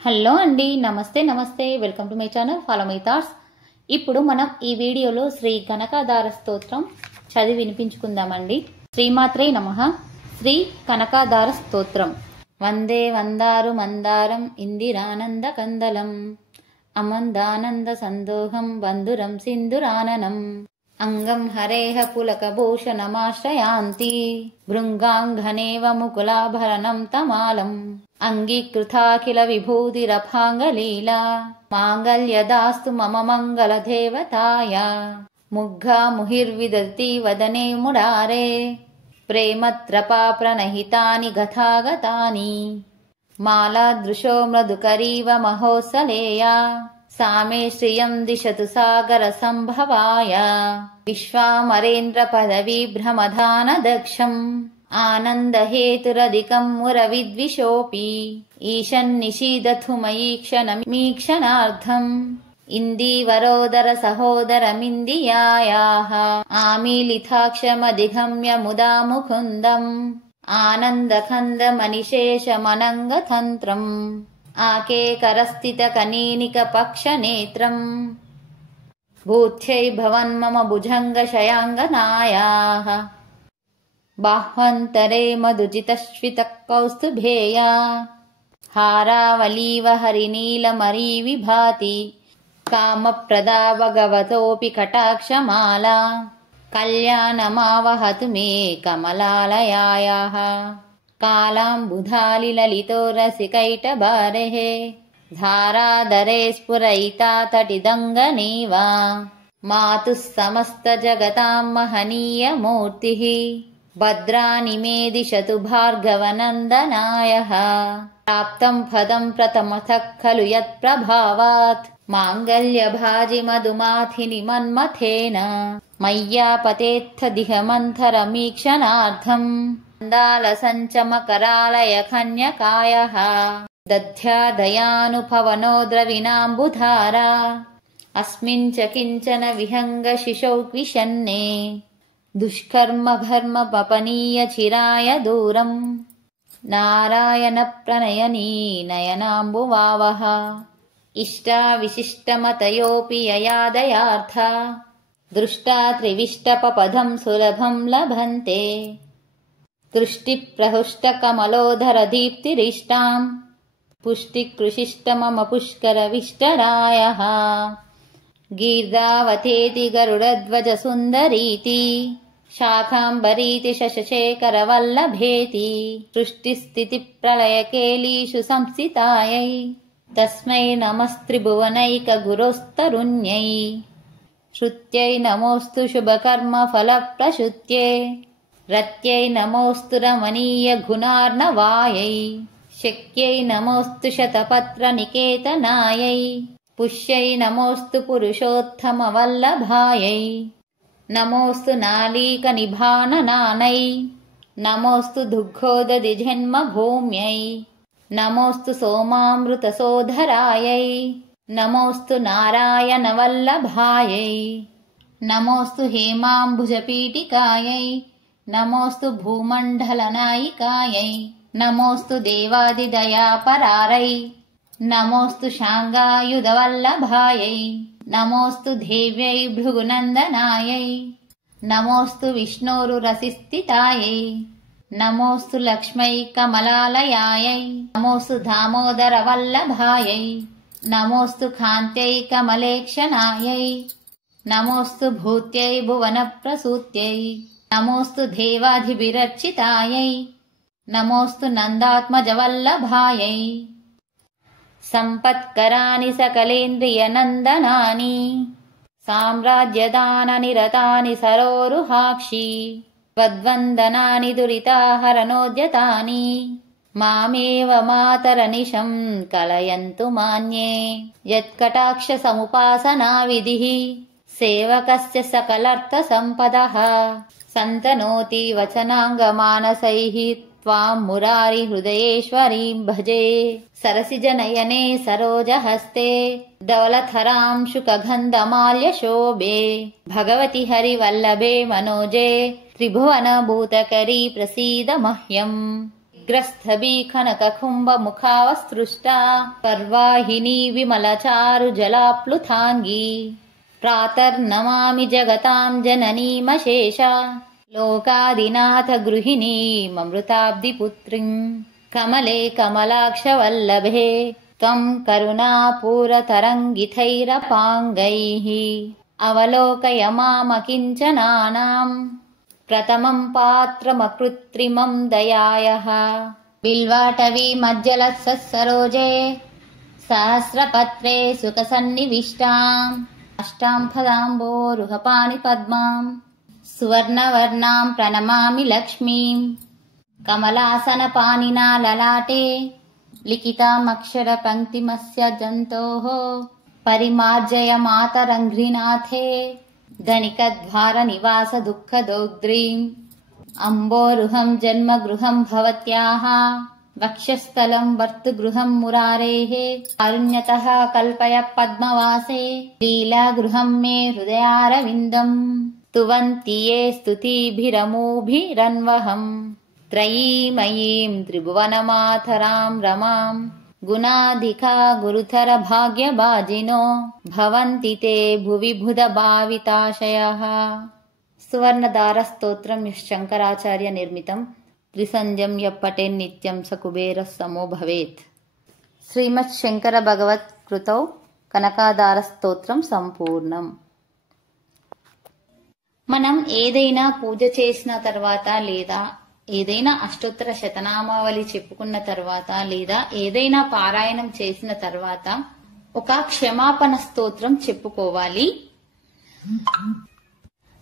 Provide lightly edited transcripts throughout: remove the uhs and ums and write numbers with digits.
హలో అండి, నమస్తే నమస్తే. Welcome to my channel follow my thoughts. ఇప్పుడు మనం ఈ వీడియోలో శ్రీ కనకాధార స్తోత్రం చదివి వినిపించుకుందామండి. శ్రీమాత్రే నమః. శ్రీ కనకాధార స్తోత్రం. వందే వందారు మందారం ఇందిరానంద కందలం అమందానంద సందోహం బంధురం సింధురాననం అంగం హరేహ పులకభూషణమాశ్రయాంతి భృంగాంఘనేవ ముకులాభరణం తమాలం అంగీకృతాఖిల విభూతిరభాంగలీలా మాంగళ్యదాస్తు మమ మంగళ దేవతాయ ముగ్గా ముహిర్విదతి వదనే మురారే ప్రేమత్రపా ప్రణహితాని గతాగతాని మాలాదృశో మృదుకరీవ మహోత్సలేయా సామే శ్రియం దిశతు సాగర సంభవాయ విశ్వామరేంద్ర పదవీ భ్రమధాన దక్షం ఆనందహేతురధికం మురవిద్విషోపి ఈశన్నిషీదథు మయీ క్షణమీక్షణార్థం ఇందీవరోదర సహోదరమిందియాయాః ఆమీలితాక్షమధిగమ్య ముదా ముకుందం ఆనందకందమనిశేషమనంగతంత్రం ఆకేకరస్థిత కనీనిక పక్షనేత్రం భూత్యై భవన్మమ భుజంగశయాంగనాయాః బాహ్వంతరే మధుజితశ్విత కౌస్తుభేయా హారావలీవ హరినీలమరీ విభాతి కామప్రదా భగవతోపి కటాక్షమాలా కళ్యాణమావహతు మే కమలాలయాయాః కాలాంబుధాలిలలితో రసికైటభారేః ధారాధరే స్ఫురయితా తటిదంగనేవ మాతుః సమస్త జగతాం మహనీయమూర్తిః భద్రాని మే దిశతు భార్గవనందనాయః ప్రాప్తం పదం ప్రథమతః ఖలు యత్ప్రభావాత్ మాంగళ్యభాజి మధుమాథిని మన్మథేన మయ్యాపతేత్థ దిహమంథరమీక్షణార్థం మందాలసంచమకరాలయ కన్యకాయః దధ్యాదయానుపవనో ద్రవిణాంబుధారా అస్మిన్ చ కించన విహంగ శిశౌ క్విశన్నే దుష్కర్మ ఘర్మ పపనీయ చిరాయ దూరం నారాయణ ప్రణయనీ నయనాంబువావః ఇష్టా విశిష్టమతయోపి యయాదయార్థ దృష్టా త్రివిష్టపపదం సులభం లభంతే దృష్టిప్రహృష్టకమలోధర దీప్తిరిష్టాం పుష్టికృషిష్టమమ పుష్కరవిష్టరాయః గీర్దావతేతి గరుడధ్వజ సుందరీతి శాకాంబరీతి శశశేఖరవల్లభేతి సృష్టిస్థితిప్రళయకేలీషు సంస్థితాయై తస్మై నమస్త్రిభువనైక గురోస్తరుణ్యై శృత్యై నమోస్తు శుభకర్మఫలప్రసూత్యై రత్యై నమోస్తు రమణీయ గుణార్ణవాయై శక్యై నమోస్తు శతపత్రనికేతనాయై పుష్యై నమోస్తు పురుషోత్తమవల్లభాయై నమోస్తు నాళీకనిభాననానై నమోస్తు దుగ్ధోదధి జన్మభూమ్యై నమోస్తు సోమామృతసోధరాయై నమోస్తు నారాయణవల్లభాయై నమోస్తు హేమాంబుజపీఠికాయై నమోస్తు భూమండలనాయికాయై నమోస్తు దేవాదిదయాపరారై నమోస్తు శాంగాయుధవల్లభాయై నమోస్తు దేవ్యై భృగునందనాయై నమోస్తు విష్ణోరురసిస్థితాయై నమోస్తు లక్ష్మై కమలాలయాయై నమోస్తు దామోదరవల్లభాయై నమోస్తు కాంత్యై కమలేక్షణాయై నమోస్తు భూత్యై భువనప్రసూత్యై నమోస్తు దేవాధిభిరర్చితాయై నమోస్తు నందాత్మజవల్లభాయై సంపత్కరాని సకలేంద్రియనందనాని సామ్రాజ్యదాననిరతాని సరోరుహాక్షి త్వద్వందనాని దురితాహరణోద్యతాని మామేవ మాతరనిశం కలయంతు మాన్యే యత్కటాక్ష సముపాసనా విధిః సేవకస్య సకలర్థ సంపదః సంతనోతి వచనాంగమానసైః త్వాం మురారి హృదయేశ్వరీం భజే సరసిజనయనే సరోజహస్తే ధవళధరాం శుకగంధమాల్యశోభే భగవతి హరివల్లభే మనోజే త్రిభువనభూతకరీ ప్రసీద మహ్యం విగ్రస్థభీ కనక కుంభ ముఖావస్తృష్టా పర్వాహిని విమలచారు జలాప్లుతాంగీ ప్రాతర్నమామి జగతాం జననీమశేష లోకాదినాథ గృహిణీమృతాబ్దిపుత్రీం కమలే కమలాక్షవల్లభే త్వం కరుణాపూరతరంగితైరపాంగైః అవలోకయ మామకించనానాం ప్రథమం పాత్రమకృత్రిమం దయాయః బిల్వాటవీ మజ్జలస్స సరోజే సహస్రపత్రే సుఖసన్నివిష్టాం అష్టాం ఫలాంబోరుహపాణి పద్మాం సువర్ణవర్ణాం ప్రణమామి లక్ష్మీం కమలాసనపానినా లలాటే లిఖితామక్షర పంక్తిమస్య జంతోః పరిమార్జయ మాతరంఘ్రినాథే ధనికద్వార నివాస దుఃఖదౌద్రీం అంబోరుహం జన్మగృహం భవత్యాః వక్షస్థలం వర్తుగృహం మురారేః కారుణ్యతః కల్పయ పద్మవాసే లీలాగృహం మే హృదయారవిందం స్తువంతి ఏ స్తుతిభిరమూభిరన్వహం త్రయీమయీం త్రిభువనమాతరాం రమాం గుణాధికా గురుతర భాగ్యభాజినో భవంతి తే భువి బుధ భావితాశయః. సువర్ణదార స్తోత్రం శంకరాచార్య నిర్మితం. త్రిసంధ్యం యప్పటేన్ నిత్యం స కుబేర సమో భవేత్. శ్రీమత్ శంకర భగవత్ కృతౌ కనకాదార స్తోత్రం సంపూర్ణం. మనం ఏదైనా పూజ చేసిన తర్వాత లేదా ఏదైనా అష్టోత్తర శతనామావళి చెప్పుకున్న తర్వాత లేదా ఏదైనా పారాయణం చేసిన తర్వాత ఒక క్షమాపణ స్తోత్రం చెప్పుకోవాలి.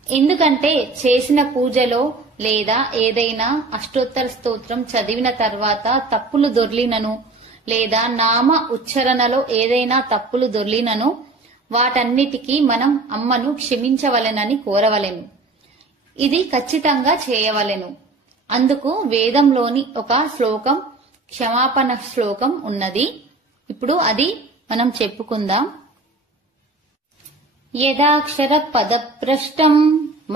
ఎందుకంటే చేసిన పూజలో లేదా ఏదైనా అష్టోత్తర స్తోత్రం చదివిన తర్వాత తప్పులు దొర్లినను లేదా నామ ఉచ్చారణలో ఏదైనా తప్పులు దొర్లినను వాటన్నిటికీ మనం అమ్మను క్షమించవలెనని కోరవలెను. ఇది ఖచ్చితంగా చేయవలెను. అందుకు వేదంలోని ఒక శ్లోకం క్షమాపణ శ్లోకం ఉన్నది. ఇప్పుడు అది మనం చెప్పుకుందాం. యదాక్షర పదభ్రష్టం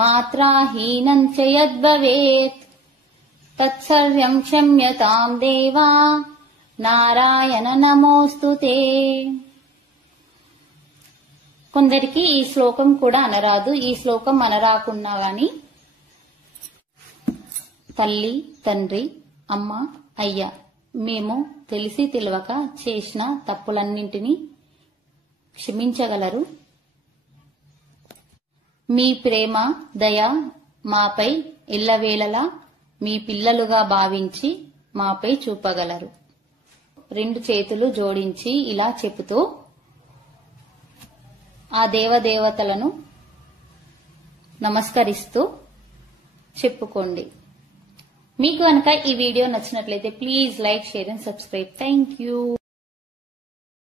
మాత్రాహీనం చ యద్భవేత్ తత్సర్వం క్షమ్యతాం దేవా నారాయణ నమోస్తుతే. కొందరికి ఈ శ్లోకం కూడా అనరాదు. ఈ శ్లోకం అనరాకున్నా గాని తల్లి, తండ్రి, అమ్మ, అయ్య మేము తెలిసి తెలియక చేసిన తప్పులన్నింటినీ క్షమించగలరు. మీ ప్రేమ దయ మాపై ఎల్లవేళలా మీ పిల్లలుగా భావించి మాపై చూపగలరు. రెండు చేతులు జోడించి ఇలా చెబుతూ ఆ దేవదేవతలను నమస్కరిస్తూ చెప్పుకోండి. మీకు కనుక ఈ వీడియో నచ్చినట్లయితే please like, share and subscribe. Thank you.